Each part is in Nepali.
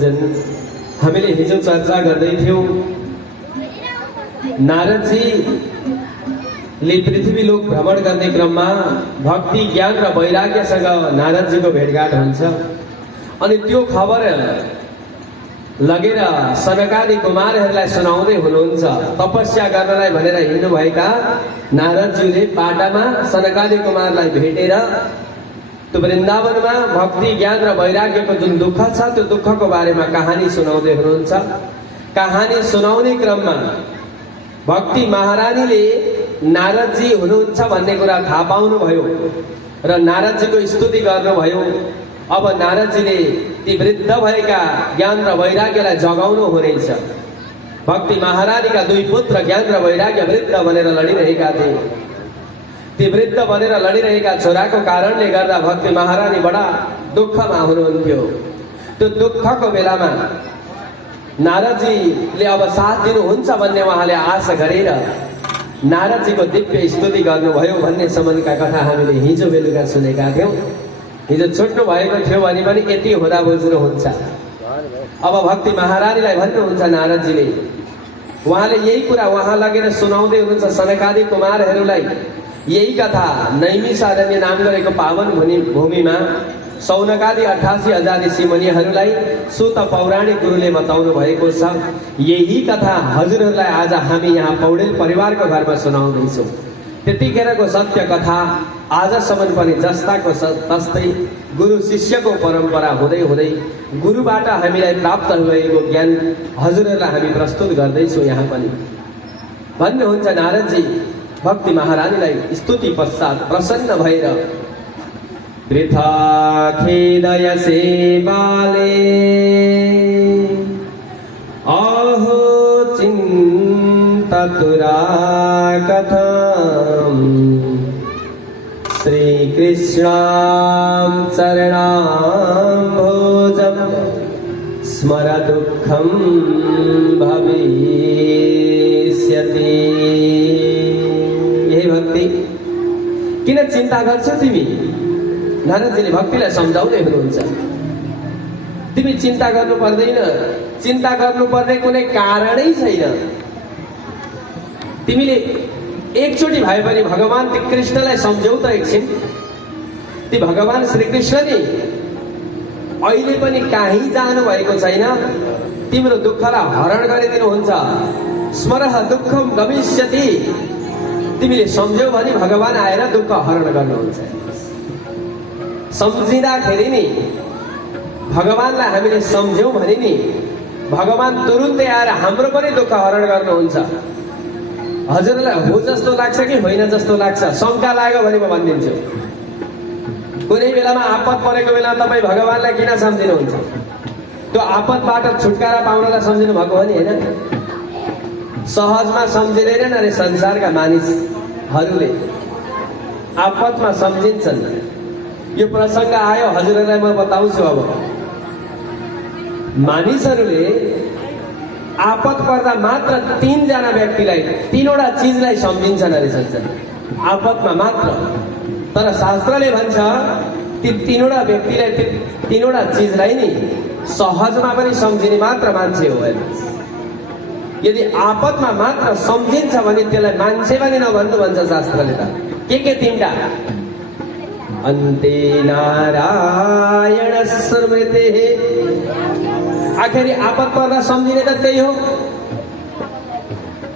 भक्तजन, हामीले हिजो चर्चा गर्दै थियौं नारदजीले पृथ्वी लोक भ्रमण गर्ने क्रममा भक्ति, ज्ञान र वैराग्यसँग नारदजीको भेटघाट हुन्छ। अनि त्यो खबर लगेर सनकादि कुमारहरूलाई सुनाउँदै हुनुहुन्छ। तपस्या गर्नलाई भनेर हिँड्नुभएका नारदज्यूले बाटामा सनकादि कुमारलाई भेटेर त्यो वृन्दावनमा भक्ति, ज्ञान र वैराग्यको जुन दुःख छ त्यो दुःखको बारेमा कहानी सुनाउँदै हुनुहुन्छ। कहानी सुनाउने क्रममा भक्ति महारानीले नारदजी हुनुहुन्छ भन्ने कुरा थाहा पाउनुभयो र नारदजीको स्तुति गर्नुभयो। अब नारदजीले ती वृद्ध भएका ज्ञान र वैराग्यलाई जगाउनु हुनेछ। भक्ति महारानीका दुई पुत्र ज्ञान र वैराग्य वृद्ध बनेर लडिरहेका थिए। ती वृद्ध बनेर लडिरहेका छोराको कारणले गर्दा भक्ति महारानी बडा दुःखमा हुनुहुन्थ्यो। त्यो दुःखको बेलामा नारदजीले अब साथ दिनुहुन्छ भन्ने उहाँले आशा गरेर नारदजीको दिव्य स्तुति गर्नुभयो भन्ने सम्बन्धका कथा हामीले हिजो बेलुका सुनेका थियौँ। हिजो छुट्नु भएको थियो भने पनि यति हुँदा बुझ्नुहुन्छ। अब भक्ति महारानीलाई भन्नुहुन्छ नारदजीले, उहाँले यही कुरा उहाँ लगेर सुनाउँदै हुनुहुन्छ सनकादि कुमारहरूलाई। यही कथा नैमिषारण्य नाम गरेको पावन भूमिमा सौनकादि 88,000 ऋषिमुनिहरूलाई सुत पौराणिक गुरुले बताउनु भएको छ। यही कथा हजुरहरूलाई आज हामी यहाँ पौडेल परिवारको घरमा सुनाउँदैछौँ। त्यतिखेरको सत्य कथा आजसम्म पनि जस्ताको तस्तै गुरु शिष्यको परम्परा हुँदै हुँदै गुरुबाट हामीलाई प्राप्त भएको ज्ञान हजुरहरूलाई हामी प्रस्तुत गर्दैछौँ। यहाँ पनि भन्नुहुन्छ नारदजी भक्ति महारानीलाई स्तुति पश्चात प्रसन्न भएर, वृथा खेदयसे बाले अहो चिन्ततुरा कथाम् श्रीकृष्णां चरणाम्भोजं स्मर दुःखं भविष्यति। हे भक्ति, किन चिन्ता गर्छौ तिमी? नारदजीले भक्तिलाई सम्झाउँदै हुनुहुन्छ। तिमी चिन्ता गर्नु पर्दैन, चिन्ता गर्नुपर्ने कुनै कारणै छैन। तिमीले एकचोटि भए पनि भगवान कृष्णलाई सम्झौ त एकछिन। ती भगवान श्रीकृष्णले अहिले पनि कहीँ जानु भएको छैन, तिम्रो दुःखलाई हरण गरिदिनुहुन्छ। स्मरः दुःखम गमिष्यति। तिमीले सम्झ्यौ भने भगवान आएर दुःख हरण गर्नुहुन्छ। सम्झिँदाखेरि नि भगवानलाई हामीले सम्झ्यौँ भने नि भगवान तुरुन्तै आएर हाम्रो पनि दुःख हरण गर्नुहुन्छ। हजुरलाई हो जस्तो लाग्छ कि होइन जस्तो लाग्छ? शङ्का लाग्यो भने म भनिदिन्छु। कुनै बेलामा आपत परेको बेला तपाईँ भगवानलाई किन सम्झिनुहुन्छ? त्यो आपतबाट छुटकारा पाउनलाई सम्झिनु भएको हो नि, होइन? सहजमा सम्झिँदैन अरे संसारका मानिसहरूले आपतमा सम्झिन्छन्। यो प्रसङ्ग आयो हजुरहरूलाई म बताउँछु। अब मानिसहरूले आपत पर्दा मात्र 3 जना व्यक्तिलाई 3वटा चिजलाई सम्झिन्छन् अरे संसार आपतमा मात्र। तर शास्त्रले भन्छ ती 3वटा व्यक्तिलाई 3वटा चिजलाई नि सहजमा पनि सम्झिने मात्र मान्छे हो। यदि आपतमा मात्र सम्झिन्छ भने त्यसलाई मान्छे पनि नभन्नु भन्छ शास्त्रले। त के 3टा? अन्ते नारायण स्मृति। आखिरी आपत पर्दा सम्झिने त त्यही हो।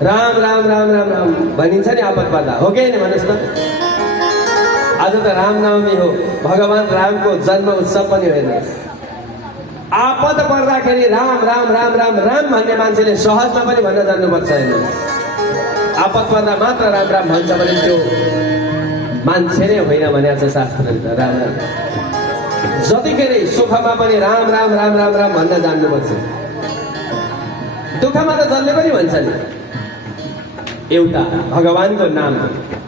राम राम राम राम राम भनिन्छ नि आपत पर्दा, हो कि होइन भन्नुहोस् त? आज त रामनवमी हो, भगवान रामको जन्म उत्सव पनि होइन। आपत पर्दाखेरि राम राम राम राम राम भन्ने मान्छेले सहजमा पनि भन्न जान्नुपर्छ। होइन, आपत पर्दा मात्र राम राम भन्छ भने त्यो मान्छे नै होइन भनेको छ शास्त्रले। त राम राम जतिखेर सुखमा पनि राम राम राम राम राम भन्न जान्नुपर्छ। दुःखमा त जसले पनि भन्छ नि। एउटा भगवानको नाम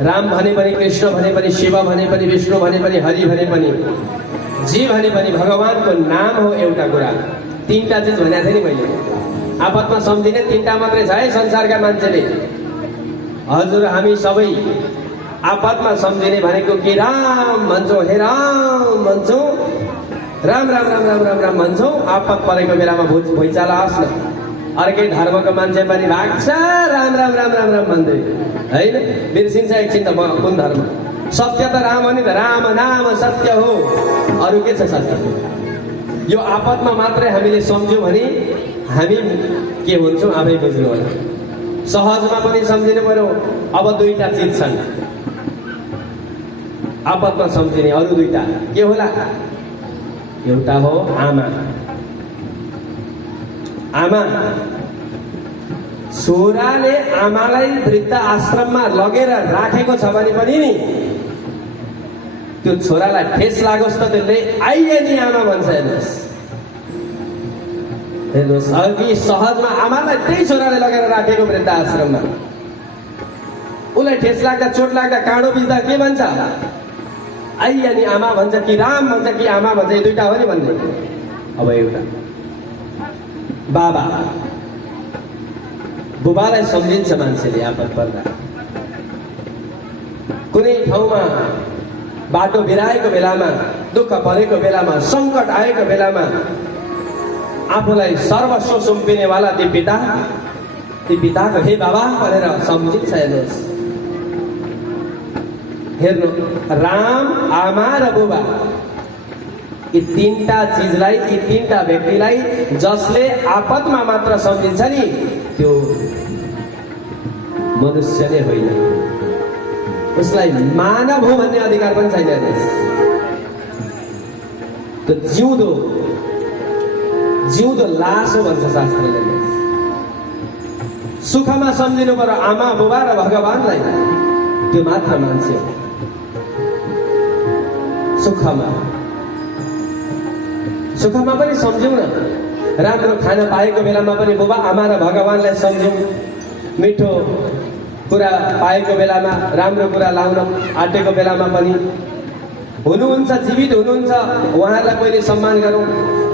राम भने पनि, कृष्ण भने पनि, शिव भने पनि, विष्णु भने पनि, हरि भने पनि, जे भने पनि भगवानको नाम हो एउटा कुरा। 3टा चिज भनेको थिएँ नि मैले। आपतमा सम्झिने 3टा मात्रै छ है संसारका मान्छेले। हजुर हामी सबै आपतमा सम्झिने भनेको कि राम भन्छौँ, हे राम भन्छौँ, राम राम राम राम राम राम भन्छौँ, आपत परेको बेलामा भुइँचालो आओस् न, अर्कै धर्मको मान्छे पनि भाग्छ राम राम राम राम राम भन्दै, होइन? बिर्सिन्छ एकछिन त म कुन धर्म। सत्य त राम हो नि त, राम नाम सत्य हो, अरू के छ सत्य? यो आपतमा मात्रै हामीले सम्झ्यौँ भने हामी के हुन्छौँ आफै बुझ्नु होला। सहजमा पनि सम्झिनु पर्यो। अब दुईटा चिज छन् आपतमा सम्झिने, अरू दुईटा के होला? एउटा हो आमा। आमा, छोराले आमालाई वृद्ध आश्रममा लगेर राखेको छ भने पनि नि त्यो छोरालाई ठेस लागोस् त त्यसले आइए नि आमा भन्छ। हेर्नुहोस्, अघि सहजमा आमालाई त्यही छोराले लगेर राखेको वृद्ध आश्रममा, उसलाई ठेस लाग्दा चोट लाग्दा काँडो बिच्दा के भन्छ? आइए नि आमा भन्छ कि राम भन्छ कि आमा भन्छ, यो दुईटा हो नि भन्ने। अब एउटा बाबा, बुबालाई सम्झिन्छ मान्छेले आपत पर्दा। कुनै ठाउँमा बाटो बिराएको बेलामा, दुःख परेको बेलामा, सङ्कट आएको बेलामा आफूलाई सर्वस्व सुम्पिनेवाला ती पिताको हे बाबा भनेर सम्झिन्छ। हेर्नु, राम, आमा र बुबा, यी तीनटा चिजलाई, यी तीनटा व्यक्तिलाई जसले आपतमा मात्र सम्झिन्छ नि त्यो मनुष्य नै होइन, उसलाई मानव हो भन्ने अधिकार पनि छैन। त्यो जिउँदो लास हो भन्छ शास्त्रले। सुखमा सम्झिनु पर्यो आमा बुबा र भगवानलाई, त्यो मात्र मान्छे हो। सुखमा पनि सम्झौँ न, राम्रो खाना पाएको बेलामा पनि बुबा आमा र भगवानलाई सम्झौँ। मिठो कुरा पाएको बेलामा, राम्रो कुरा लाउन आँटेको बेलामा पनि हुनुहुन्छ, जीवित हुनुहुन्छ, उहाँहरूलाई पहिले सम्मान गरौँ।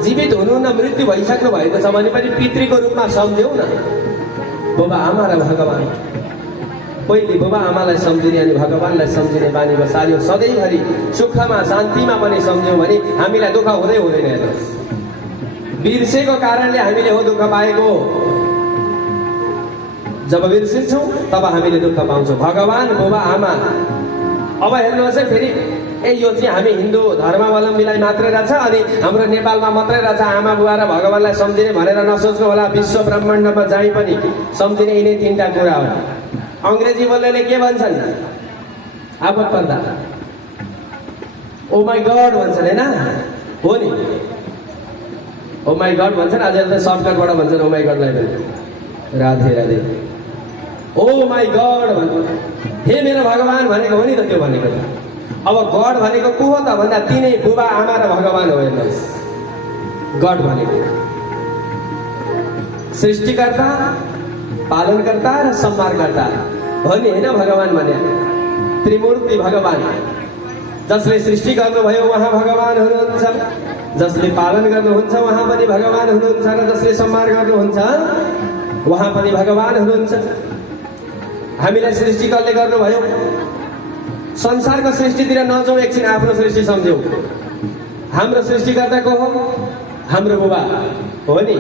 जीवित हुनुहुन्न, मृत्यु भइसक्नु भएको छ भने पनि पितृको रूपमा सम्झौँ न बुबा आमा र भगवान। पहिले बुबा आमालाई सम्झिने अनि भगवानलाई सम्झिने बानी बसाल्यो। सधैँभरि सुखमा शान्तिमा पनि सम्झ्यौँ भने हामीलाई दुःख हुँदै हुँदैन। हेर्नुहोस्, बिर्सेको कारणले हामीले हो दुःख पाएको। जब बिर्सिन्छौँ तब हामीले दुःख पाउँछौँ। भगवान, बुबा आमा। अब हेर्नुहोस् है, फेरि यो चाहिँ हामी हिन्दू धर्मावलम्बीलाई मात्रै रहेछ, अनि हाम्रो नेपालमा मात्रै रहेछ आमा बुबा र भगवानलाई सम्झिने भनेर नसोच्नु होला। विश्व ब्रह्माण्डमा जहीँ पनि सम्झिने यिनै तीनटा कुरा हो। अङ्ग्रेजी बोल्नेले के भन्छन् आपत पर्दा? ओ माई गड भन्छन्, होइन? हो नि, ओ माई गड भन्छन्। आज त सर्टकटबाट भन्छन् ओ माई गडलाई पनि। राधे राधे। ओ माई गड भन्नु, हे मेरो भगवान भनेको हो नि त त्यो भनेको। अब गड भनेको को हो त भन्दा तिनै बुबा आमा र भगवान हो। हेर्नुहोस्, गड भनेको सृष्टिकर्ता, पालनकर्ता र संहारकर्ता हो नि, होइन? भगवान भने त्रिमूर्ति भगवान। जसले सृष्टि गर्नुभयो उहाँ भगवान हुनुहुन्छ, जसले पालन गर्नुहुन्छ उहाँ पनि भगवान हुनुहुन्छ, र जसले संहार गर्नुहुन्छ उहाँ पनि भगवान हुनुहुन्छ। हामीलाई सृष्टि कसले गर्नुभयो? संसारको सृष्टितिर नजाउँ, एकछिन आफ्नो सृष्टि सम्झौँ। हाम्रो सृष्टिकर्ता को हो? हाम्रो बुबा हो नि।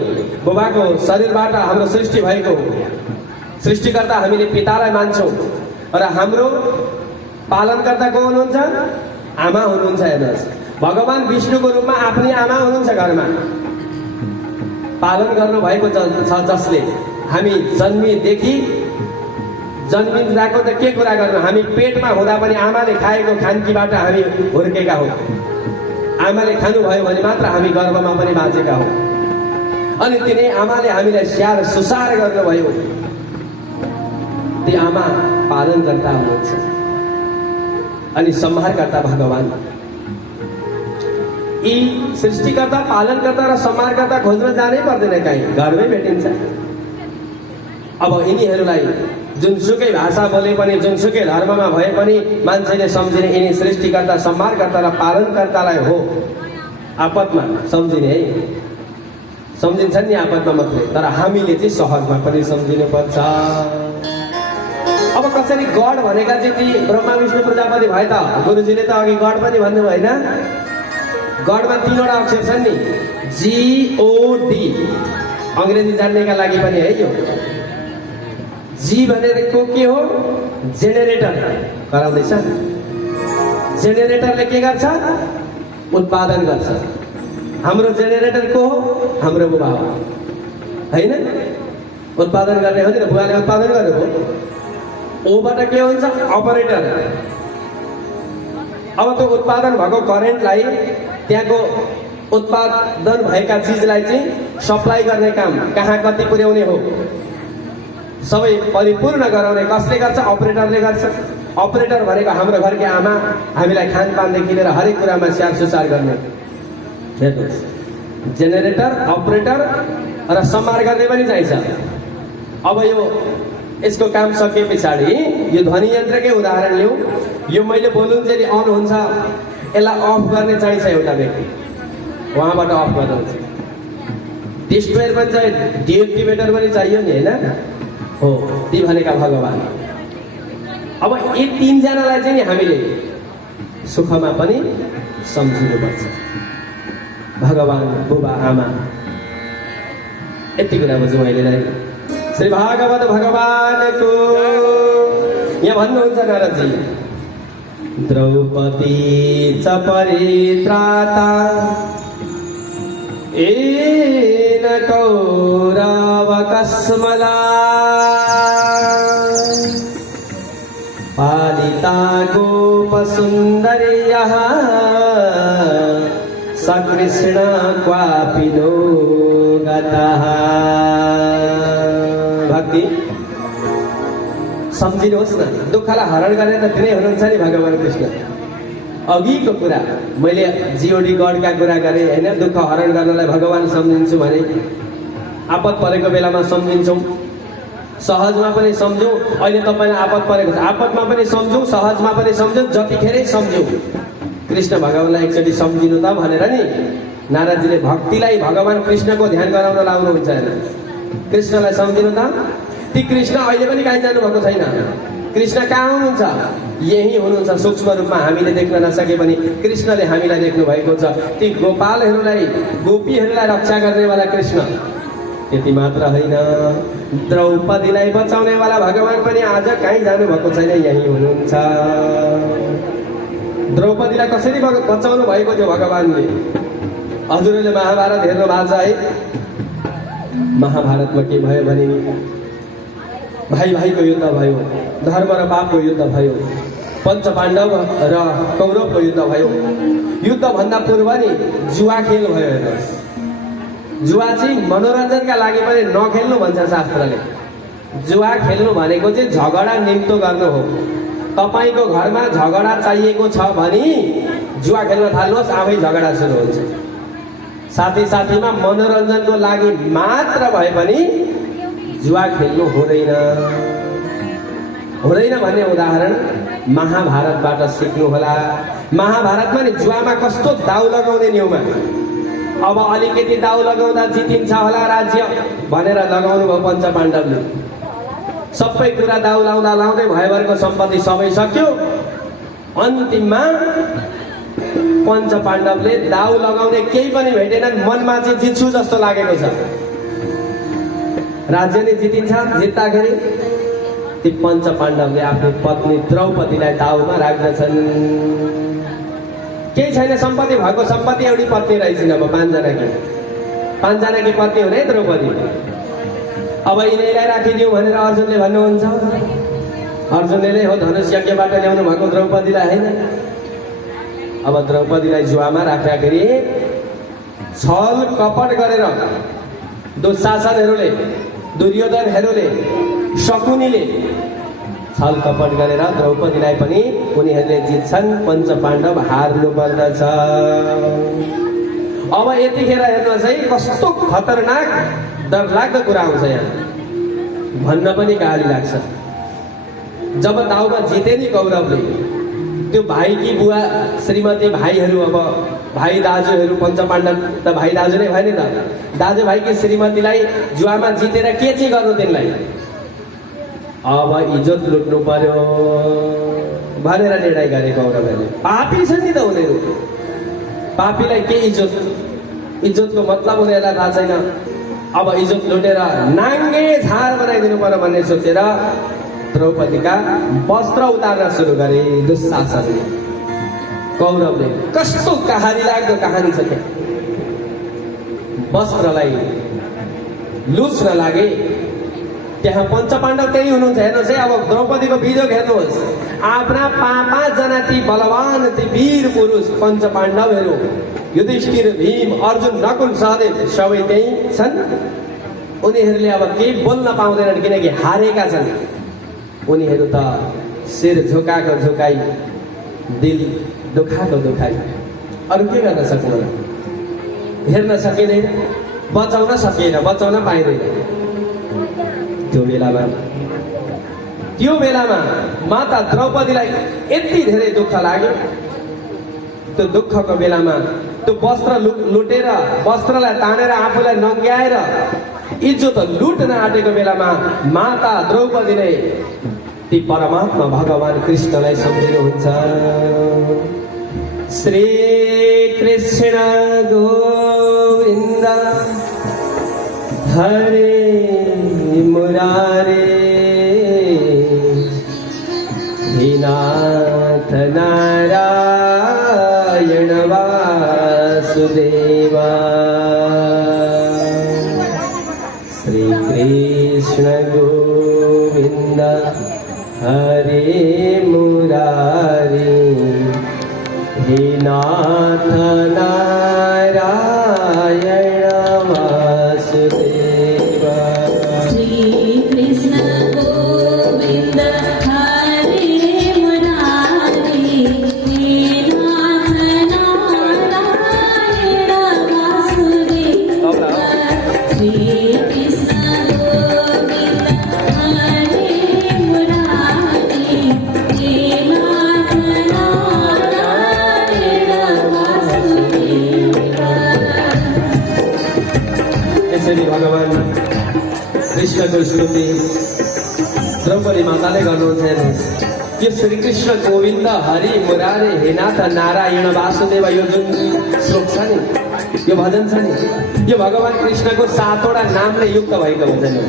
बुबाको शरीरबाट हाम्रो सृष्टि भएको सृष्टिकर्ता हामीले पितालाई मान्छौँ, र हाम्रो पालनकर्ता को हुनुहुन्छ? आमा हुनुहुन्छ। हेर्नुहोस्, भगवान विष्णुको रूपमा आफ्नै आमा हुनुहुन्छ घरमा। पालन गर्नुभएको छ, जसले हामी जन्मिदेखि जन्मिँदाको त के कुरा गर्नु, हामी पेटमा हुँदा पनि आमाले खाएको खानकीबाट हामी हुर्केका हौँ। आमाले खानुभयो भने मात्र हामी गर्भमा पनि बाँचेका हौँ। अनि तिनै आमाले हामीलाई स्याहार सुसार गर्नुभयो। ती आमा पालनकर्ता हुनुहुन्छ, अनि संहारकर्ता भगवान। यी सृष्टिकर्ता, पालनकर्ता र संहारकर्ता खोज्न जानै पर्दैन, कहीँ घरमै भेटिन्छ। अब यिनीहरूलाई जुनसुकै भाषा बोले पनि, जुनसुकै धर्ममा भए पनि मान्छेले सम्झिने यिनी सृष्टिकर्ता, संहारकर्ता र पालनकर्तालाई हो आपतमा सम्झिने। है, सम्झिन्छन् नि आपतमा मात्रै, तर हामीले चाहिँ सहजमा पनि सम्झिनु पर्छ। अब कसरी गड भनेका चाहिँ ती ब्रह्मा विष्णु प्रजापति भए त? गुरुजीले त अघि गड पनि भन्नु भएन? गढमा 3वटा अक्षर छन् नि, GOD। अङ्ग्रेजी जान्नेका लागि पनि है यो जी भनेको के हो? जेनेरेटर गराउँदैछ। जेनेरेटरले के गर्छ? उत्पादन गर्छ। हाम्रो जेनेरेटर को हो? हाम्रो बुबा हो हैन? उत्पादन गर्ने हो नि त, बुबाले उत्पादन गर्नुभयो। ओबाट के हुन्छ? अपरेटर। अब त्यो उत्पादन भएको करेन्टलाई त्यहाँको उत्पादन भएका चिजलाई चाहिँ सप्लाई गर्ने काम कहाँ कति पुर्याउने हो, सबै परिपूर्ण गराउने कसले गर्छ? अपरेटरले गर्छ। अपरेटर भनेको हाम्रो घरकी आमा, हामीलाई खानपानदेखि लिएर हरेक कुरामा स्याहार सुसार गर्ने। हेर्नुहोस्, जेनेरेटर, अपरेटर र सम्हार गर्ने पनि चाहिन्छ। अब यसको काम सके पछाडि यो ध्वनि यन्त्रकै उदाहरण लिउँ। यो मैले बोलुन्जेली अन हुन्छ, यसलाई अफ गर्ने चाहिन्छ एउटा व्यक्ति, उहाँबाट अफ गर्दा हुन्छ। डिस्ट्रोयर पनि चाहियो, डिएक्टिभेटर पनि चाहियो नि, होइन हो? ती भनेका भगवान्। अब यी 3 जनालाई चाहिँ नि हामीले सुखमा पनि सम्झिनुपर्छ। भगवान्, बुबा, आमा। यति कुरा बुझौँ अहिलेलाई। श्री भागवत भगवानको यहाँ भन्नुहुन्छ नारदजी, द्रौपदी च परित्राता येन कौरवकस्मला पालिता गोपसुन्दर्यः सकृष्ण क्वापि नो गतः। भक्ति सम्झिनुहोस् न, दुःखलाई हरण गरेर त तिनै हुनुहुन्छ नि भगवान् कृष्ण। अघिको कुरा मैले जीओडी गडका कुरा गरेँ होइन, दुःख हरण गर्नलाई भगवान् सम्झिन्छु भने आपत परेको बेलामा सम्झिन्छौँ, सहजमा पनि सम्झौँ। अहिले तपाईँलाई आपत परेको छ, आपतमा पनि सम्झौँ, सहजमा पनि सम्झौँ, जतिखेरै सम्झौँ। कृष्ण भगवान्लाई एकचोटि सम्झिनु त भनेर नि नारदजीले भक्तिलाई भगवान् कृष्णको ध्यान गराउन लाउनुहुन्छ। होइन, कृष्णलाई सम्झिनु त। ती कृष्ण अहिले पनि कहीँ जानुभएको छैन। कृष्ण कहाँ हुनुहुन्छ? यही हुनुहुन्छ सूक्ष्म रूपमा, हामीले देख्न नसके पनि कृष्णले हामीलाई देख्नु भएको छ। ती गोपालहरूलाई, गोपीहरूलाई रक्षा गर्नेवाला कृष्ण। त्यति मात्र होइन, द्रौपदीलाई बचाउनेवाला भगवान् पनि आज कहीँ जानुभएको छैन, यही हुनुहुन्छ। द्रौपदीलाई कसरी बचाउनु भएको थियो भगवान्ले? हजुरहरूले महाभारत हेर्नु भएको छ है? महाभारतमा के भयो भने भाइ भाइको युद्ध भयो, धर्म र पापको युद्ध भयो, पञ्च पाण्डव र कौरवको युद्ध भयो। युद्धभन्दा पूर्व नि जुवा खेल भयो। हेर्नुहोस्, जुवा चाहिँ मनोरञ्जनका लागि पनि नखेल्नु भन्छ शास्त्रले। जुवा खेल्नु भनेको चाहिँ झगडा निम्तो गर्नु हो। तपाईँको घरमा झगडा चाहिएको छ भने जुवा खेल्न थाल्नुहोस्, आफै झगडा सुरु हुन्छ। साथी साथीमा मनोरञ्जनको लागि मात्र भए पनि जुवा खेल्नु हुँदैन। हुँदैन भन्ने उदाहरण महाभारतबाट सिक्नुहोला। महाभारतमा नि जुवामा कस्तो दाउ लगाउने न्युमा, अब अलिकति दाउ लगाउँदा जितिन्छ होला राज्य भनेर लगाउनु भयो पञ्च पाण्डवले। सबै कुरा दाउ लाउँदा लाउँदै भयभरको सम्पत्ति सबै सक्यो। अन्तिममा पञ्च पाण्डवले दाउ लगाउने केही पनि भेटेनन्, मनमा चाहिँ जित्छु जस्तो लागेको छ। राज्य नै जितिन्छ। जित्दाखेरि ती पञ्च पाण्डवले आफ्नो पत्नी द्रौपदीलाई दाउमा राख्दछन्। केही छैन, सम्पत्ति भएको सम्पत्ति एउटी पत्नी रहेछन्। अब 5 जनाकी पत्नी हुने द्रौपदी। अब यिनीलाई राखिदिउँ भनेर अर्जुनले भन्नुहुन्छ। अर्जुनले हो धनुष यज्ञबाट ल्याउनु भएको द्रौपदीलाई, होइन? अब द्रौपदीलाई जुवामा राख्दाखेरि छल कपट गरेर दुशासनहरूले, दुर्योधनहरूले, शकुनीले छल कपट गरेर द्रौपदीलाई पनि उनीहरूले जित्छन्। पञ्च पाण्डव हार्नु पर्दछ। अब यतिखेर हेर्नुहोस् है, कस्तो खतरनाक डरलाग्दो कुरा आउँछ यहाँ, भन्न पनि गाली लाग्छ। जब दाउमा जिते नि कौरवले, त्यो भाइकी बुवा श्रीमती भाइहरू, अब भाइ दाजुहरू, पञ्च पाण्डव त भाइ दाजु नै भयो नि त। दाजुभाइकी श्रीमतीलाई जुवामा जितेर के चाहिँ गर्नु तिनलाई? अब इज्जत लुट्नु पर्यो भनेर निर्णय गरे कौरवहरूले। पापी छ नि त उनीहरू। पापीलाई के इज्जत, इज्जतको मतलब उनीहरूलाई थाहा छैन। अब इज्जत लुटेर नाङ्गे झार बनाइदिनु पर्यो भन्ने सोचेर द्रौपदीका वस्त्र उतार्न सुरु गरे दुशासनले। कौरवले कस्तो कहानी लाग्दो कहानी छ त्यहाँ। वस्त्रलाई लुच्न लागे। त्यहाँ पञ्चपाण्डव त्यही हुनुहुन्छ। हेर्नुहोस् है, अब द्रौपदीको बिजोग हेर्नुहोस्। आफ्ना 5-5 जना ती बलवान ती वीर पुरुष पञ्चपाण्डवहरू युधिष्ठिर, भीम, अर्जुन, नकुल, सहदेव सबै त्यही छन्। उनीहरूले अब केही बोल्न पाउँदैनन् किनकि हारेका छन्। उनीहरू त शिर झुकाएको झुकाई, दिल दुखाएको दुखाई, अरू के गर्न सक्दैन। हेर्न सकिँदैन, बचाउन सकिएन, बचाउन पाइँदैन। त्यो बेलामा माता द्रौपदीलाई यति धेरै दुःख लाग्यो। त्यो दुःखको बेलामा त्यो वस्त्र लुटेर, वस्त्रलाई तानेर आफूलाई नङ्ग्याएर इज्जत लुट्न आँटेको बेलामा माता द्रौपदीले ती परमात्मा भगवान कृष्णलाई सम्झिनुहुन्छ। श्री कृष्ण गोविन्द हरे मुरारे हे नाथ नारायण वासुदेवा। श्री कृष्ण गोविन्द हरे मुरारी हे नाथ नारायण वासुदेवा। श्री कृष्ण गोविन्द हरे मुरारी हे नाथ नारायण वासुदेवा। श्री कृष्ण गोविन्द हरे मुरारी हे नाथ नारायण वासुदेवा। यसरी भगवान कृष्णको स्तुति द्रौपदी माताले गर्नुहुन्छ। हेर्नुहोस्, यो श्रीकृष्ण गोविन्द हरि मुरारे हे नाथ नारायण वासुदेव, यो जुन श्लोक छ नि, यो भजन छ नि, यो भगवान कृष्णको 7वटा नामले युक्त भएको भजन हो।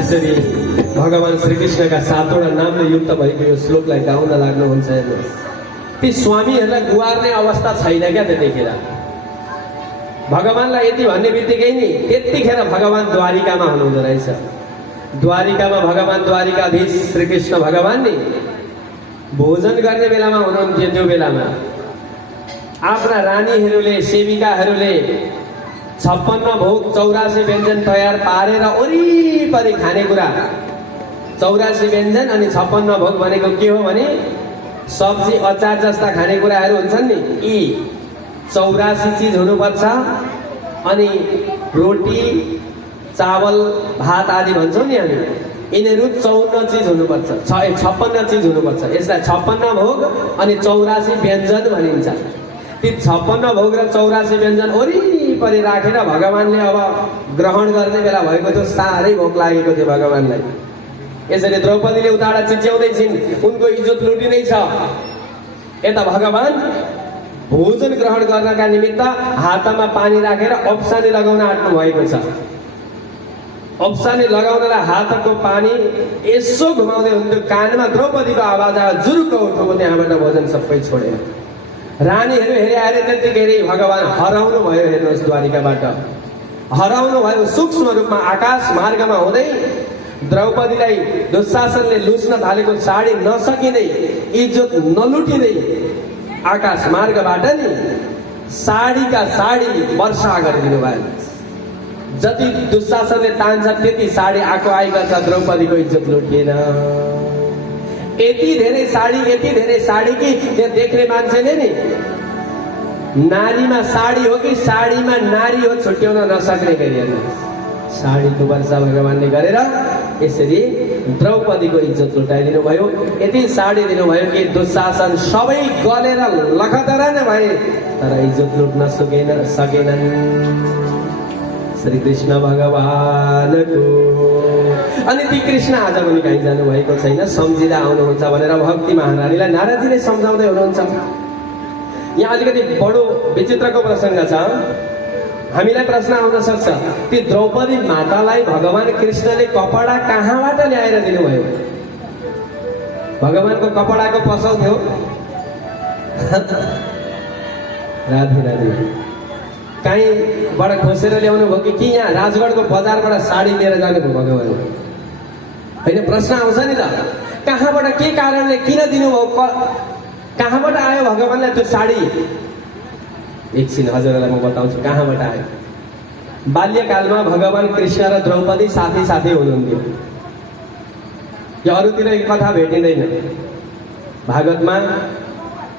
यसरी भगवान श्रीकृष्णका 7वटा नामले युक्त भएको यो श्लोकलाई गाउन लाग्नुहुन्छ। हेर्नुहोस्, ती स्वामीहरूलाई गुहार्ने अवस्था छैन क्या त्यतिखेर। भगवानलाई यति भन्ने बित्तिकै नि त्यतिखेर भगवान द्वारिकामा हुनुहुँदो रहेछ। द्वारिकामा भगवान द्वारिकाधीश श्रीकृष्ण भगवान नि भोजन गर्ने बेलामा हुनुहुन्थ्यो। त्यो बेलामा आफ्ना रानीहरूले, सेविकाहरूले 56 भोग 84 व्यञ्जन तयार पारेर वरिपरि खानेकुरा 84 व्यञ्जन अनि 56 भोग भनेको के हो भने सब्जी, अचार जस्ता खानेकुराहरू हुन्छन् नि, यी 84 चिज हुनुपर्छ। अनि रोटी, चावल, भात आदि भन्छौँ नि हामी, यिनीहरू 54 चिज हुनुपर्छ, 56 चिज हुनुपर्छ। यसलाई 56 भोग अनि 84 व्यञ्जन भनिन्छ। ती 56 भोग र 84 व्यञ्जन वरिपरि राखेर भगवानले अब ग्रहण गर्ने बेला भएको थियो। साह्रै भोक लागेको थियो भगवानलाई। यसरी द्रौपदीले उताबाट चिच्याउँदै छिन्, उनको इज्जत लुटिँदैछ। यता भगवान भोजन ग्रहण गर्नका निमित्त हातमा पानी राखेर अप्सानी लगाउन आँट्नु भएको छ। अप्साले लगाउनलाई हातको पानी यसो घुमाउँदै हुन्थ्यो, कानमा द्रौपदीको आवाज आयो, जुरुक्क उठ्यो, त्यहाँबाट भोजन सबै छोडेर रानीहरू हेरे आएर त्यतिखेर भगवान हराउनु भयो। हेर्नुहोस्, द्वारिकाबाट हराउनु भयो। सूक्ष्म रूपमा आकाश मार्गमा हुँदै द्रौपदीलाई दुशासनले लुच्न थालेको साडी नसकिँदै, इज्जत नलुटिँदै आकाश मार्गबाट नि साडीका साडी वर्षा गरिदिनु भयो। जति दुशासनले तान्छ त्यति साडी आएको आएका छ, द्रौपदीको इज्जत लुटिएन। यति धेरै साडी कि त्यहाँ देख्ने मान्छेले नि नारीमा साडी हो कि साडीमा नारी हो छुट्याउन नसक्ने गरी साडीको वर्षा भगवानले गरेर यसरी द्रौपदीको इज्जत लुटाइदिनु भयो। यति साडी दिनुभयो कि दुशासन सबै गलेर लखतरा नै भए, तर इज्जत लुट्न सकेनन्। श्री कृष्ण भगवानको। अनि ती कृष्ण आज पनि कहीँ जानु भएको छैन, सम्झिँदा आउनुहुन्छ भनेर भक्ति महारानीलाई नारदजीले सम्झाउँदै हुनुहुन्छ। यहाँ अलिकति बडो विचित्रको प्रसङ्ग छ। हामीलाई प्रश्न आउन सक्छ, ती द्रौपदी मातालाई भगवान कृष्णले कपडा कहाँबाट ल्याएर दिनुभयो? भगवानको कपडाको पसल थियो? राधे राधे। कहीँबाट खोसेर ल्याउनु भयो कि यहाँ राजगढको बजारबाट साडी लिएर जानुभयो भगवान? होइन, प्रश्न आउँछ नि त, कहाँबाट, के कारणले, किन दिनुभयो, कहाँबाट आयो भगवानलाई त्यो साडी? एकछिन हजुरहरूलाई म बताउँछु कहाँबाट आयो। बाल्यकालमा भगवान कृष्ण र द्रौपदी साथी हुनुहुन्थ्यो। यो अरूतिर कथा भेटिँदैन। भागवतमा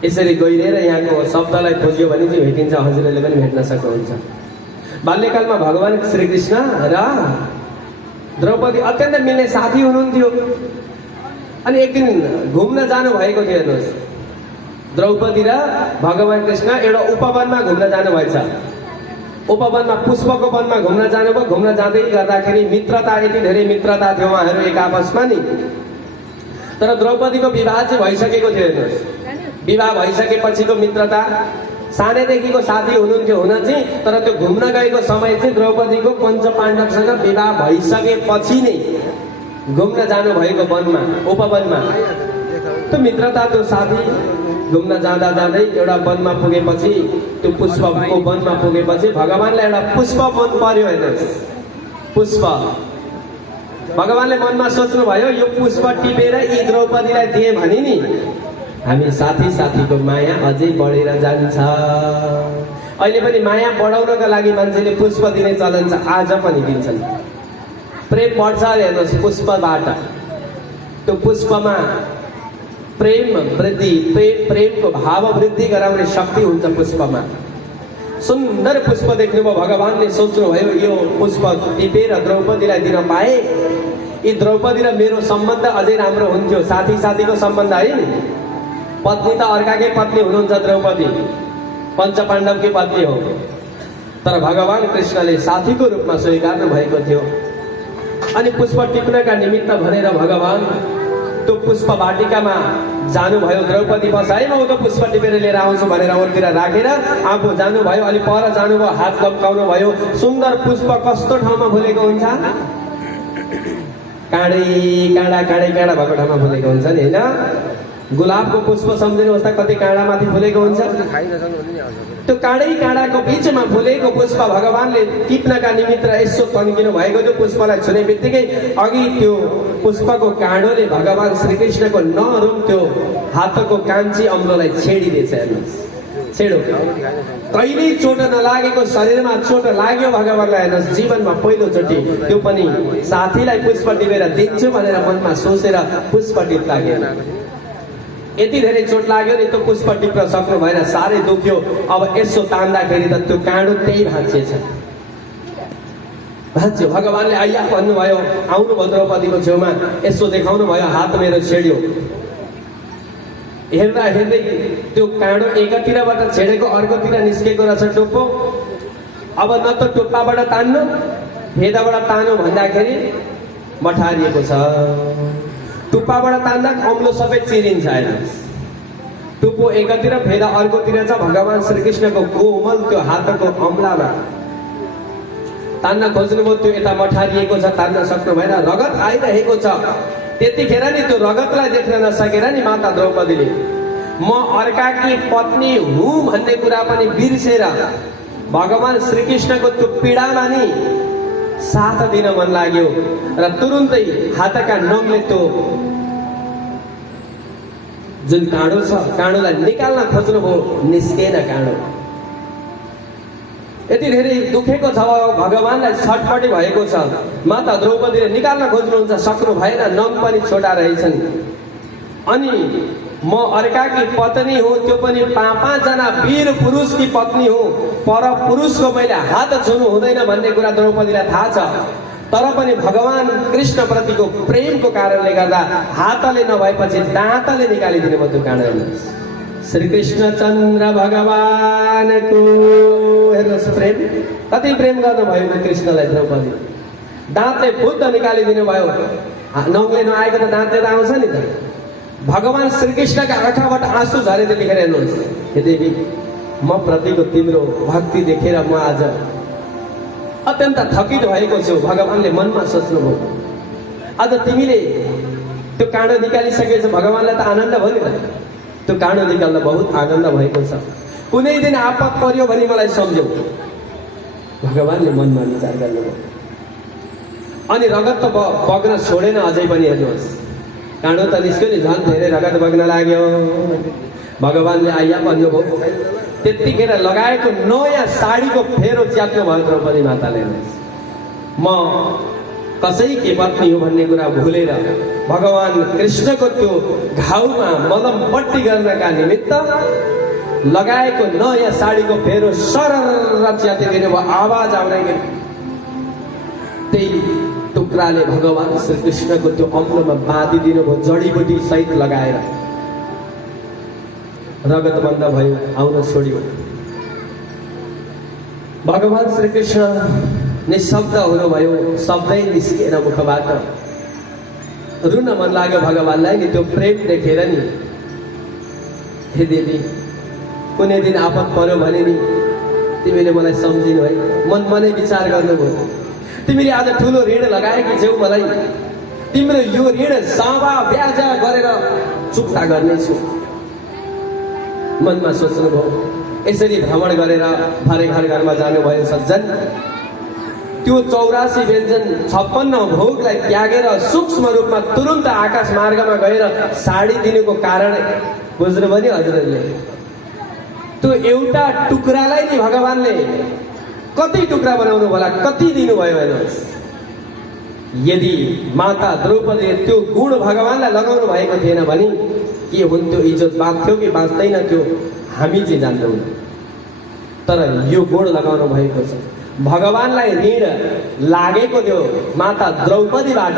यसरी गइरहेर यहाँको शब्दलाई खोज्यो भने चाहिँ भेटिन्छ, हजुरहरूले पनि भेट्न सक्नुहुन्छ। बाल्यकालमा भगवान श्रीकृष्ण र द्रौपदी अत्यन्त मिल्ने साथी हुनुहुन्थ्यो। अनि एक दिन घुम्न जानु भएको थियो। हेर्नुहोस्, द्रौपदी र भगवान कृष्ण एउटा उपवनमा घुम्न जानुभएछ। उपवनमा पुष्पको वनमा घुम्न जानुभयो। घुम्न जाँदै गर्दाखेरि मित्रता, यति धेरै मित्रता थियो उहाँहरू एक आपसमा नि। तर द्रौपदीको विवाह चाहिँ भइसकेको थियो। हेर्नुहोस्, विवाह भइसकेपछिको मित्रता, सानैदेखिको साथी हुनुहुन्थ्यो हुन चाहिँ, तर त्यो घुम्न गएको समय चाहिँ द्रौपदीको पञ्च पाण्डवसँग विवाह भइसकेपछि नै घुम्न जानु भएको वनमा, उपवनमा। त्यो मित्रता, त्यो साथी घुम्न जाँदै एउटा वनमा पुगेपछि, त्यो पुष्पको वनमा पुगेपछि भगवानलाई एउटा पुष्प मन पर्यो। हेर्नुहोस्, पुष्प भगवानले मनमा सोच्नुभयो, यो पुष्प टिपेर यी द्रौपदीलाई दिए भने नि हामी साथीको माया अझै बढेर जान्छ। अहिले पनि माया बढाउनका लागि मान्छेले पुष्प दिने चलन छ, आज पनि दिन्छन्। प्रेम बढ्छ। हेर्नुहोस्, पुष्पबाट, त्यो पुष्पमा प्रेम वृद्धि, प्रेमको भाव वृद्धि गराउने शक्ति हुन्छ पुष्पमा। सुन्दर पुष्प देख्नुभयो, भगवानले सोच्नुभयो यो पुष्प टिपेर द्रौपदीलाई दिन पाए, यी द्रौपदी र मेरो सम्बन्ध अझै राम्रो हुन्थ्यो। साथीको सम्बन्ध है। पत्नी त अर्काकै पत्नी हुनुहुन्छ, द्रौपदी पञ्च पाण्डवकी पत्नी हो, तर भगवान कृष्णले साथीको रूपमा स्वीकार्नु भएको थियो। अनि पुष्प टिप्नका निमित्त भनेर भगवान त्यो पुष्प वाटिकामा जानुभयो। द्रौपदी बस है, म उतो पुष्प टिपेर लिएर आउँछु भनेर ओरतिर राखेर आफू जानुभयो। अलि पर जानुभयो, हात लम्काउनु भयो। सुन्दर पुष्प कस्तो ठाउँमा फुलेको हुन्छ? काँडा भएको ठाउँमा फुलेको हुन्छ नि, होइन? गुलाबको पुष्प सम्झिनुहोस् त, कति काँडामाथि फुलेको हुन्छ। त्यो काँडाको बिचमा फुलेको पुष्प भगवानले टिप्नका निमित्त यसो तन्किनु भएको। त्यो पुष्पलाई छुने बित्तिकै अघि त्यो पुष्पको काँडोले भगवान श्रीकृष्णको नरम त्यो हातको कान्छी अम्लोलाई छेडिदिएछ। हेर्नुहोस्, छेडो, कहिल्यै चोट नलागेको शरीरमा चोट लाग्यो भगवानलाई। हेर्नुहोस्, जीवनमा पहिलोचोटि, त्यो पनि साथीलाई पुष्प टिपेर दिन्छु भनेर मनमा सोचेर पुष्प टिप्दा यति धेरै चोट लाग्यो नि, त्यो पुष्प टिप्न सक्नु भएन, साह्रै दुख्यो। अब यसो तान्दाखेरि त त्यो काँडो त्यही भाँचिएछ। भगवानले आइया भन्नुभयो, आउनुभयो द्रौपदीको छेउमा, यसो देखाउनु भयो, हात मेरो छेड्यो। हेर्दै त्यो काँडो एकातिरबाट छेडेको अर्कोतिर निस्केको रहेछ टुप्पो। अब न त टुप्पाबाट तान्नु, फेदाबाट तान्नु भन्दाखेरि मठारिएको छ। टुप्पाबाट तान्दा अम्लो सबै चिरिन्छ। हेर्नुहोस्, टुप्पो एकातिर, फेदा अर्कोतिर छ। भगवान श्रीकृष्णको कोमल त्यो हातको अम्लामा तान्न खोज्नुभयो त्यो यता मठारिएको छ, तान्न सक्नु भएन, रगत आइरहेको छ। त्यतिखेर नि त्यो रगतलाई देख्न नसकेर नि माता द्रौपदीले म अर्काकी पत्नी हुँ भन्ने कुरा पनि बिर्सेर भगवान श्रीकृष्णको त्यो पीडामा नि साथ दिन मन लाग्यो र तुरुन्तै हातका नङले त्यो जुन काँडो छ काँडोलाई निकाल्न खोज्नुभयो, निस्केन काँडो। यति धेरै दुखेको छ, भगवानलाई छटपटी भएको छ। माता द्रौपदीले निकाल्न खोज्नुहुन्छ, सक्नु भएन, नङ पनि छोटा रहेछन्। अनि म अर्काकी पत्नी हुँ, त्यो पनि 5-5 जना वीर पुरुषकी पत्नी हुँ, पर पुरुषको मैले हात छुनु हुँदैन भन्ने कुरा द्रौपदीलाई थाहा छ। तर पनि भगवान कृष्ण प्रतिको प्रेमको कारणले गर्दा हातले नभएपछि दाँतले निकालिदिनु भयो त्यो काँडो। श्रीकृष्ण चन्द्र भगवानको हेर्नुहोस् प्रेम, कति प्रेम गर्नुभयो कृष्णलाई द्रौपदी। दाँतले फुद्द निकालिदिनु भयो। नङले नआएको त दाँतले त आउँछ नि त। भगवान श्रीकृष्णका आँखाबाट आँसु झरे। त्यतिखेर हेर्नुहोस्, हे देवी, म प्रतिको तिम्रो भक्ति देखेर म आज अत्यन्त थकित भएको छु। भगवानले मनमा सोच्नुभयो, आज तिमीले त्यो काँडो निकालिसकेछ, भगवानलाई त आनन्द भयो नि त। त्यो काँडो निकाल्दा बहुत आनन्द भएको छ। कुनै दिन आपत पर्यो भने मलाई सम्झ्यौ। भगवानले मनमा विचार गर्नुभयो। अनि रगत त बग्न छोडेन अझै पनि। हेर्नुहोस्, काँडो त निस्क्यो नि, झन् धेरै रगत बग्न लाग्यो। भगवानले आइया भन्नुभयो। त्यतिखेर लगाएको नयाँ साडीको फेरो च्यात्नु भयो द्रौपदी माताले। म कसैकी पत्नी हो भन्ने कुरा भुलेर भगवान कृष्णको त्यो घाउमा मलम पट्टी गर्नका निमित्त लगाएको नयाँ साडीको फेरो सरर च्यातिदिनु भयो, आवाज आउने गरी। त्यही टुक्राले भगवान श्रीकृष्णको त्यो अम्लोमा बाँधिदिनु भयो, जडीबुटी सहित लगाएर। रगत बन्द भयो, आउन छोड्यो। भगवान श्रीकृष्ण निशब्द हुनुभयो, शब्दै निस्किएन मुखबाट। रुन मन लाग्यो भगवानलाई नि त्यो प्रेम देखेर नि। हे देवी, कुनै दिन आपत पर्यो भने नि तिमीले मलाई सम्झिनु है, मनमा नै विचार गर्नुभयो। तिमीले आज ठुलो ऋण लगाएकी छेउ मलाई, तिम्रो यो ऋण सावा ब्याज गरेर चुक्ता गर्नेछु। मनमा सोच्नुभयो। यसरी भ्रमण गरेर भरे घर घरमा जानुभयो सज्जन। त्यो 84 व्यञ्जन 56 भोगलाई त्यागेर सूक्ष्म रूपमा तुरुन्त आकाश मार्गमा गएर साडी दिनुको कारण बुझ्नुभयो नि हजुरहरूले। त्यो एउटा टुक्रालाई नि भगवानले कति टुक्रा बनाउनु होला, कति दिनुभयो हेर्नुहोस्। यदि माता द्रौपदीले त्यो गुण भगवानलाई लगाउनु भएको थिएन भने के हुन्थ्यो, इज्जत बाँच्थ्यो कि बाँच्दैन त्यो हामी चाहिँ जान्दैनौँ। तर यो गुण लगाउनु भएको छ। भगवानलाई ऋण लागेको थियो माता द्रौपदीबाट,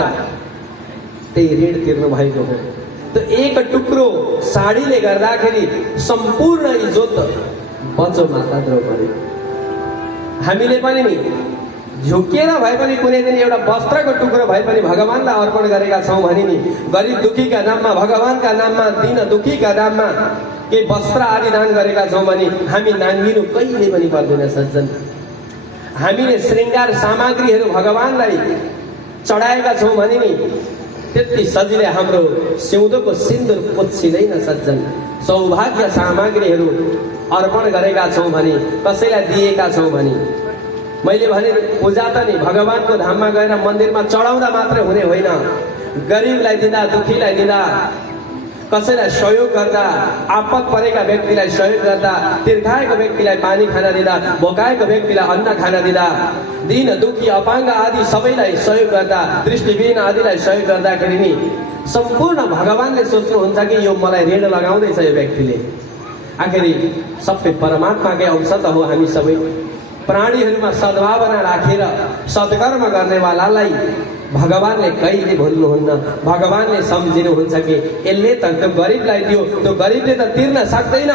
त्यही ऋण तिर्नु भएको हो। त्यो एक टुक्रो साडीले गर्दाखेरि सम्पूर्ण इज्जत बच्यो माता द्रौपदी। हामीले पनि नि झुकेर भए पनि कुनै दिन एउटा वस्त्रको टुक्रो भए पनि भगवानलाई अर्पण गरेका छौँ भने नि गरिब दुखीका नाममा, भगवानका नाममा, दीन दुखीका नाममा केही वस्त्र आदि दान गरेका छौँ भने हामी नाङ्गिनु कहिले पनि पर्दैन सज्जन। हामीले श्रृङ्गार सामग्रीहरू भगवानलाई चढाएका छौँ भने नि त्यति सजिलै हाम्रो सिउँदोको सिन्दुर पुच्छिँदैन सज्जन। सौभाग्य सामग्रीहरू अर्पण गरेका छौँ भने, कसैलाई दिएका छौँ भने। मैले भने पूजा त नि भगवानको धाममा गएर मन्दिरमा चढाउँदा मात्रै हुने होइन, गरिबलाई दिँदा, दुखीलाई दिँदा, कसैलाई सहयोग गर्दा, आपत परेका व्यक्तिलाई सहयोग गर्दा, तिर्खाएको व्यक्तिलाई पानी खान दिँदा, भोकाएको व्यक्तिलाई अन्न खान दिँदा, दीन दुखी अपाङ्ग आदि सबैलाई सहयोग गर्दा, दृष्टिविहीन आदिलाई सहयोग गर्दाखेरि नि सम्पूर्ण भगवानले सोच्नुहुन्छ कि यो मलाई ऋण लगाउँदैछ यो व्यक्तिले। आखिर सबै परमात्माकै अंश त हो हामी सबै। प्राणीहरूमा सद्भावना राखेर सत्कर्म गर्नेवालालाई भगवानले कहिले भुल्नुहुन्न। भगवानले सम्झिनुहुन्छ कि यसले त त्यो गरिबलाई दियो, त्यो गरिबले त तिर्न सक्दैन,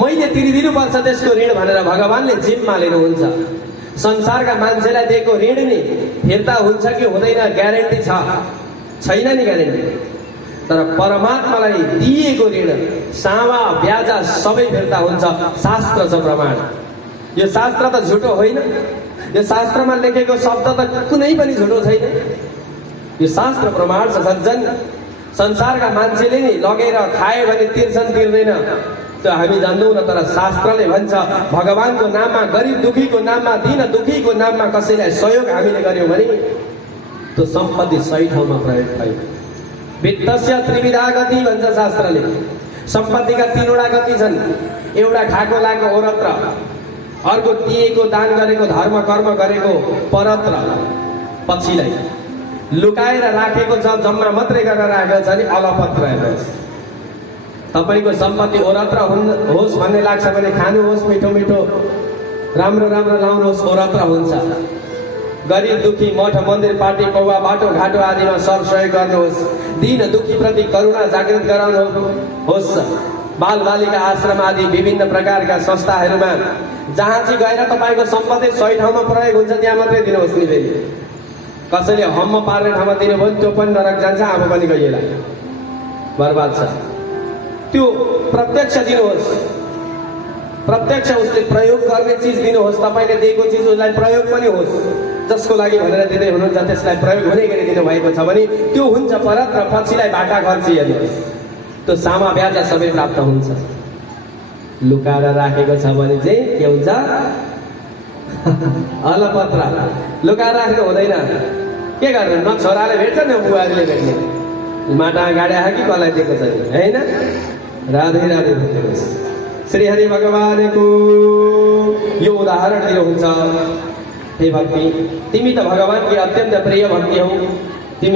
मैले तिरिदिनुपर्छ त्यसको ऋण भनेर भगवानले जिम्मा लिनुहुन्छ। संसारका मान्छेलाई दिएको ऋण नि फिर्ता हुन्छ कि हुँदैन ग्यारेन्टी छैन नि ग्यारेन्टी। तर परमात्मालाई दिएको ऋण सावा ब्याज सबै फिर्ता हुन्छ। शास्त्र छ प्रमाण। यो शास्त्र त झुटो होइन, यो शास्त्रमा लेखेको शब्द त कुनै पनि झुटो छैन। यो शास्त्र प्रमाण छ। सज्जन, संसारका मान्छेले नि लगेर खायो भने तिर्छन् तिर्दैन त्यो हामी जान्दैनौँ न, तर शास्त्रले भन्छ भगवानको नाममा, गरिब दुखीको नाममा, दीन दुखीको नाममा कसैलाई सहयोग हामीले गर्यौँ भने त्यो सम्पत्ति सही ठाउँमा प्रयोग भयो। वित्तस्य त्रिविधा गति भन्छ शास्त्रले। सम्पत्तिका तीनवटा गति छन्। एउटा खाएको लाएको औरत्र, अर्को दिएको दान गरेको, धर्म कर्म गरेको परत्र, पछिलाई लुकाएर राखेको छ, जम्मा मात्रै गरेर राखेको छ नि अलपत्र हेर्नुहोस्। तपाईँको सम्पत्ति औरत्र होस् भन्ने लाग्छ भने खानुहोस्, मिठो मिठो राम्रो राम्रो लाउनुहोस्, औरत्र हुन्छ। गरिब दुखी मठ मन्दिर पार्टी पौवा बाटो घाटो आदिमा सहयोग गर्नुहोस्। दीन दुखी प्रति करुणा जागृत गराउनुहोस्। बाल बालिका आश्रम आदि विभिन्न प्रकारका संस्थाहरूमा जहाँ चाहिँ गएर तपाईँको सम्पत्ति सही ठाउँमा प्रयोग हुन्छ त्यहाँ मात्रै दिनुहोस् नि। फेरि कसैले हम्म पार्ने ठाउँमा दिनुभयो त्यो पनि नरक जान्छ, आफू पनि गइएला बर्बाद छ। त्यो प्रत्यक्ष दिनुहोस्, प्रत्यक्ष उसले प्रयोग गर्ने चिज दिनुहोस्। तपाईँले दिएको चिज उसलाई प्रयोग पनि होस्, जसको लागि भनेर दिँदै हुनुहुन्छ त्यसलाई प्रयोग हुने गरी दिनुभएको छ भने त्यो हुन्छ परत, र पछिलाई बाटा खर्ची हेर्नुहोस् त्यो सामा ब्याज सबै प्राप्त हुन्छ। लुकाएर राखेको छ भने चाहिँ के हुन्छ? अलपत्र। लुकाएर राख्नु हुँदैन। के गर्नु? न छोराले भेट्छ न बुहारीले भेट्ने। माटा गाडी आयो कि कसलाई दिएको छ नि, होइन? राधे राधे भन्नुहोस्। श्री हरि भगवानको यो उदाहरण दिनुहुन्छ। हे भक्ति, तिमी त भगवानकी अत्यन्त प्रिय भक्ति हौ।